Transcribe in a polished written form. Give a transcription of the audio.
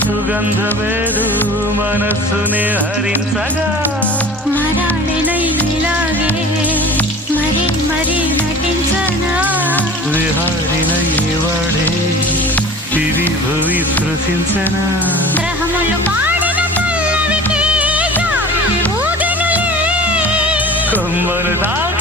సుగంధమేదు మనస్సునే హరించగా మరాళినై ఇలాగే మరి మరి నటించనా విహారినై వాడే ఇది భువి స్పృశించనా గ్రహములు పాడిన పల్లవికి జాబిలి ఊగెనులే కొమ్మను తాకి